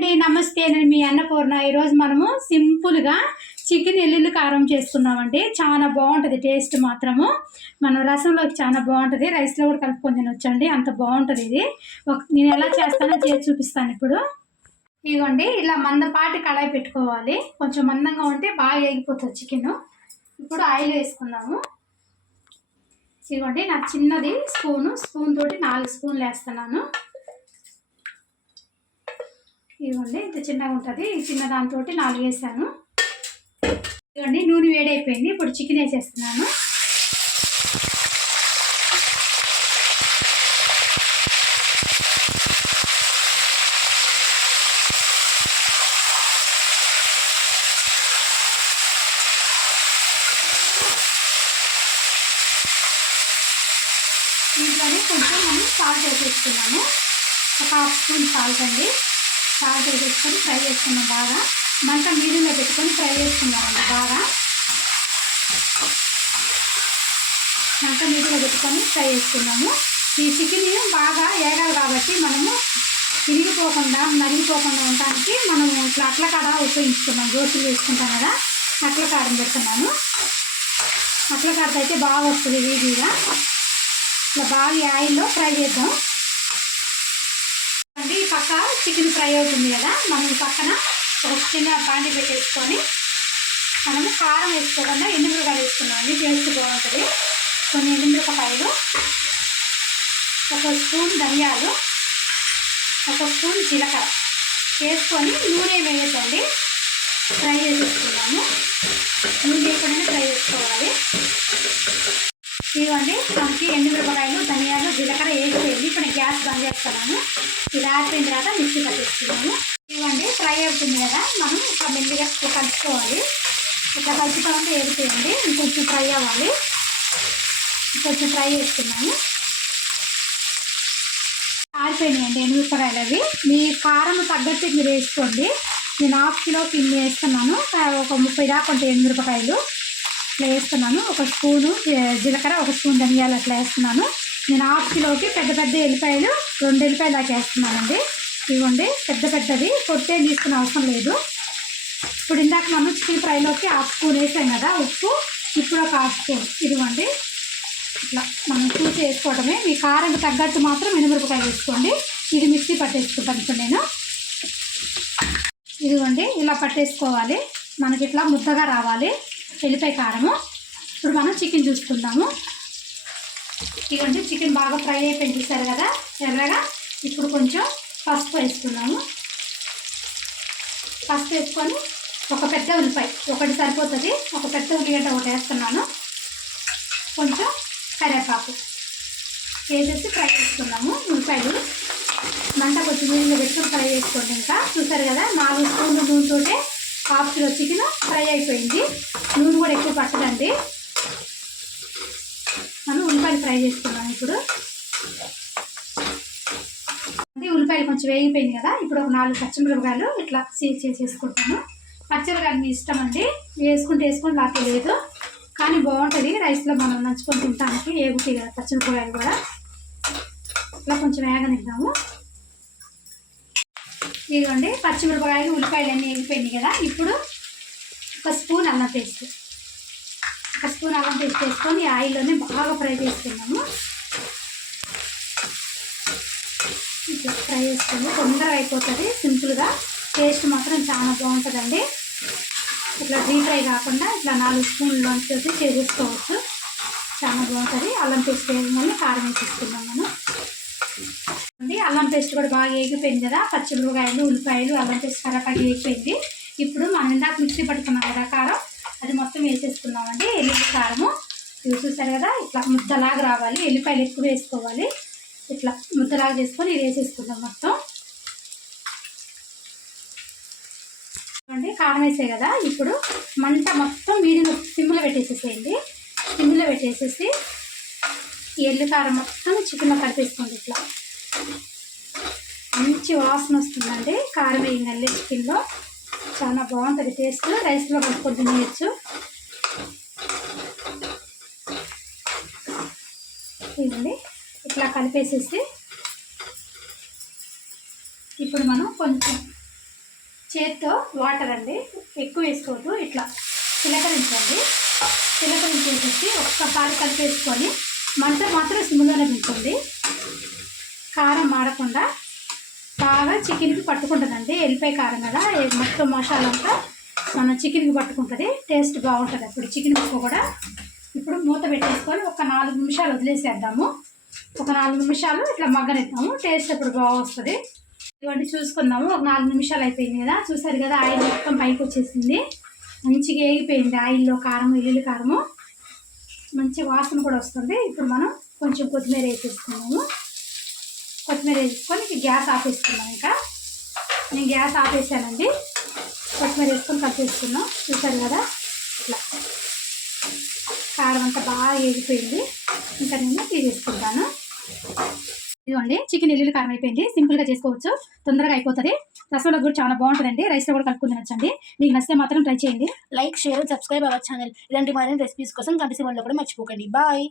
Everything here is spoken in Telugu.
అండి నమస్తే నేను మీ అన్నపూర్ణ. ఈరోజు మనము సింపుల్గా చికెన్ ఎల్లుల్లి కారం చేసుకున్నామండి. చాలా బాగుంటుంది టేస్ట్ మాత్రము. మనం రసంలోకి చాలా బాగుంటుంది. రైస్లో కూడా కలుపుకొని తినొచ్చండి అంత బాగుంటుంది ఇది. ఒక నేను ఎలా చేస్తానో చేసి చూపిస్తాను ఇప్పుడు. ఇదిగోండి ఇలా మందపాటి కళాయి పెట్టుకోవాలి. కొంచెం మందంగా ఉంటే బాగా ఎగిపోతుంది చికెన్. ఇప్పుడు ఆయిల్ వేసుకుందాము. ఇదిగోండి నాకు చిన్నది స్పూను. స్పూన్ తోటి నాలుగు స్పూన్లు వేస్తున్నాను. ఇదిగోండి ఇంత చిన్నగా ఉంటుంది. ఈ చిన్న దాంతో నాలుగు వేసాను. ఇదిగోండి నూనె వేడైపోయింది. ఇప్పుడు చికెన్ వేసేస్తున్నాను. దీంట్లోనే కొంచెం మనం సాల్ట్ వేసేస్తున్నాము. ఒక హాఫ్ స్పూన్ సాల్ట్ అండి. సాల్ట్ వేసేసుకొని ఫ్రై చేసుకున్నాం బాగా. మంట మీడియంలో పెట్టుకొని ఫ్రై చేసుకున్నామండి బాగా. మంట మీడియంలో పెట్టుకొని ఫ్రై చేసుకున్నాము. ఈ చికెన్ బాగా వేగాలి కాబట్టి మనము తిరిగిపోకుండా నలిగిపోకుండా ఉండడానికి మనము ఇట్లా అట్ల కాడ ఉపయోగించుకున్నాం దోశలు వేసుకుంటాం కదా అట్ల కారం పెడుతున్నాను. అట్ల కాడతో అయితే బాగా వస్తుంది ఈజీగా ఇట్లా బాగా ఆయిల్లో ఫ్రై చేద్దాం. చికెన్ ఫ్రై అవుతుంది కదా? మనం పక్కన ఒక చిన్న పాండి పెట్టేసుకొని మనము కారం వేసుకోకుండా ఎండుమిరకాయలు వేసుకున్నామండి టేస్ట్ బాగుంటుంది. కొన్ని ఎండుమిరపకాయలు ఒక స్పూన్ ధనియాలు ఒక స్పూన్ జీలకర్ర వేసుకొని నూనె వేయద్దండి. ఫ్రై చేసేసుకున్నాము నూనె వేయకుండానే ఫ్రై చేసుకోవాలి. ఇవ్వండి మనకి ఎండుమిరపకాయలు ధనియాలు జీలకర్ర వేసిపోయింది ఇప్పుడు నేను గ్యాస్ బంద్ చేస్తున్నాను ఇది తర్వాత మిక్సీ పట్టించుకున్నాము ఇవ్వండి ఫ్రై అవుతుంది కదా మనం ఇట్లా మెల్లిగా కలుపుకోవాలి. ఇట్లా కలుపుకోవాలంటే ఏడిపోయింది ఇంకొంచెం ఫ్రై అవ్వాలి. కొంచెం ఫ్రై చేస్తున్నాము ఆరిపోయినాయండి ఎనిమిరపకాయలు అవి? మీ కారం తగ్గట్టు మీరు వేసుకోండి. నేను హాఫ్ కిలో ఇన్ని వేస్తున్నాను. ఒక ముప్పై దాకా ఉంటాయి ఎనిమిరపకాయలు ఇట్లా వేస్తున్నాను. ఒక స్పూను జీలకర్ర ఒక స్పూన్ ధనియాలు అట్లా వేస్తున్నాను. నేను హాఫ్ కిలోకి పెద్ద పెద్ద ఎల్లిపాయలు రెండు ఎల్లిపాయలు దాకా వేస్తున్నానండి. ఇవ్వండి పెద్ద పెద్దది కొట్టేం తీసుకునే అవసరం లేదు. ఇప్పుడు ఇందాక మనం చికెన్ ఫ్రైలోకి హాఫ్ స్పూన్ వేసాం కదా ఉప్పు ఇప్పుడు ఒక హాఫ్ స్పూన్. ఇదిగోండి. ఇట్లా మనం చూసి వేసుకోవడమే మీ కారం తగ్గట్టు మాత్రం మినమిరపకాయ వేసుకోండి. ఇది మిక్సీ పట్టేసుకుంటాను ఇప్పుడు నేను. ఇదిగోండి ఇలా పట్టేసుకోవాలి. మనకి ఇట్లా ముద్దగా రావాలి. ఎల్లిపాయ కారము. ఇప్పుడు మనం చికెన్ చూసుకుందాము. ఇదిగోండి చికెన్ బాగా ఫ్రై అయిపోయింది చూసారు కదా? ఎర్రగా? ఇప్పుడు కొంచెం పసుపు వేసుకున్నాము. పసుపు వేసుకొని ఒక పెద్ద ఉల్లిపాయ ఒకటి సరిపోతుంది. ఒక పెద్ద ఉల్లిగడ్డ ఒకటి వేస్తున్నాను. కొంచెం కరివేపాకు వేసేసి ఫ్రై చేసుకున్నాము ఉల్లిపాయలు. మంట కొంచెం నీళ్ళు పెట్టుకుని ఫ్రై చేసుకోండి ఇంకా. చూసారు కదా నాలుగు స్పూన్ల నూనెతోటే హాఫ్ కిలో చికెన్ ఫ్రై అయిపోయింది. నూనె కూడా ఎక్కువ పట్టదండి. ఉల్లిపాయలు ఫ్రై చేసుకున్నాం ఇప్పుడు. అది ఉల్లిపాయలు కొంచెం వేగిపోయింది కదా ఇప్పుడు ఒక నాలుగు పచ్చిమిరపకాయలు ఇట్లా సీల్ చేసేసుకుంటాను పచ్చిమిరపకాయలు మీ ఇష్టం అండి. వేసుకుంటే వేసుకుంటే నాకు లేదు. కానీ బాగుంటుంది రైస్లో మనం నంచుకొని తింటానికి ఏగుతాయి కదా పచ్చిమిరపకాయలు కూడా. ఇట్లా కొంచెం వేగనిద్దాము. ఇదిగోండి పచ్చిమిరపకాయలు ఉల్లిపాయలు అన్నీ వేగిపోయినాయి కదా. ఇప్పుడు ఒక స్పూన్ అల్లం పేస్ట్. ఒక స్పూన్ అల్లం పేస్ట్ వేసుకొని ఆయిల్లోనే బాగా ఫ్రై చేసుకున్నాము ఇట్లా ఫ్రై చేసుకుని తొందరగా అయిపోతుంది. సింపుల్గా టేస్ట్ మాత్రం చాలా బాగుంటుందండి. ఇట్లా డీప్ ఫ్రై కాకుండా ఇట్లా నాలుగు స్పూన్లు తోటి చేసేసుకోవచ్చు చాలా బాగుంటుంది. అల్లం పేస్ట్ వేయగానే కారం వేసేసుకున్నాం మనం. అండి అల్లం పేస్ట్ కూడా బాగా వేగిపోయింది కదా. పచ్చిమిరపకాయలు ఉల్లిపాయలు అల్లం పేస్ట్ కరపాకి వేగిపోయింది. ఇప్పుడు మనం ఇందాక మిక్సీ పట్టుకున్నాం కదా కారం. అది మొత్తం వేసేసుకున్నామండి. ఎల్లిపాయ కారము. ఇవి చూసారు కదా ఇట్లా ముద్దలాగా రావాలి. ఎల్లిపాయలు ఎక్కువ వేసుకోవాలి. ఇట్లా ముద్దలాగా చేసుకొని ఇది వేసేసుకుందాం మొత్తం. అండి కారం వేసే కదా ఇప్పుడు మంట మొత్తం మీడియం సిమ్లో పెట్టేసేసేయండి. సిమ్లో పెట్టేసేసి ఎల్లు కారం మొత్తం చికెన్లో కలిపేసుకోండి ఇట్లా. మంచి వాసన వస్తుందండి. కారం వేయండి చికెన్లో. చాలా బాగుంటుంది టేస్ట్ రైస్లో కలుపుకొని తినేయచ్చు ఇదండి ఇట్లా కలిపేసేసి ఇప్పుడు మనం కొంచెం చేత్తో వాటర్ అండి ఎక్కువ వేసుకోవద్దు ఇట్లా చిలకరించండి. చిలకరించేసేసి ఒక్కసారి కలిపేసుకొని మంట మాత్రం సిమ్లోనే పెంచండి కారం మాడకుండా బాగా చికెన్కి పట్టుకుంటుందండి. ఎల్లిపాయ కారం కదా మొత్తం మసాలా అంతా మన చికెన్కి పట్టుకుంటుంది. టేస్ట్ బాగుంటుంది అప్పుడు చికెన్ ముక్క కూడా. ఇప్పుడు మూత పెట్టేసుకొని ఒక నాలుగు నిమిషాలు వదిలేసేద్దాము. ఒక నాలుగు నిమిషాలు ఇట్లా మగ్గనిద్దాము. టేస్ట్ అప్పుడు బాగా వస్తుంది. ఇవన్నీ చూసుకుందాము. ఒక నాలుగు నిమిషాలు అయిపోయింది కదా. చూసారు కదా ఆయిల్ మొత్తం పైకి వచ్చేసింది. మంచిగా ఏగిపోయింది ఆయిల్లో కారం ఎల్లుల్లి కారము. మంచి వాసన కూడా వస్తుంది. ఇప్పుడు మనం కొంచెం కొత్తిమీర వేసేసుకున్నాము కొత్తిమీర వేసుకొని గ్యాస్ ఆపేసుకున్నాం ఇంకా. నేను గ్యాస్ ఆపేసానండి. కొత్తిమీర వేసుకొని కలిపేసుకున్నాం చూసారు కదా? ఇట్లా. కారం అంతా బాగా ఏగిపోయింది ఇంకా నేను తీసేసుకుంటాను. ఇదిగోండి చికెన్ ఎల్లుల్లి కారం అయిపోయింది. సింపుల్గా చేసుకోవచ్చు. తొందరగా అయిపోతుంది. రసంలో కూడా చాలా బాగుంటుందండి. రైస్లో కూడా కలుపుకుని తినొచ్చండి. మీకు నచ్చితే మాత్రం ట్రై చేయండి. Like share subscribe our channel. ఇలాంటి మరిన్ని రెసిపీస్ కోసం కంటి సినిమాలో కూడా మర్చిపోకండి. బాయ్.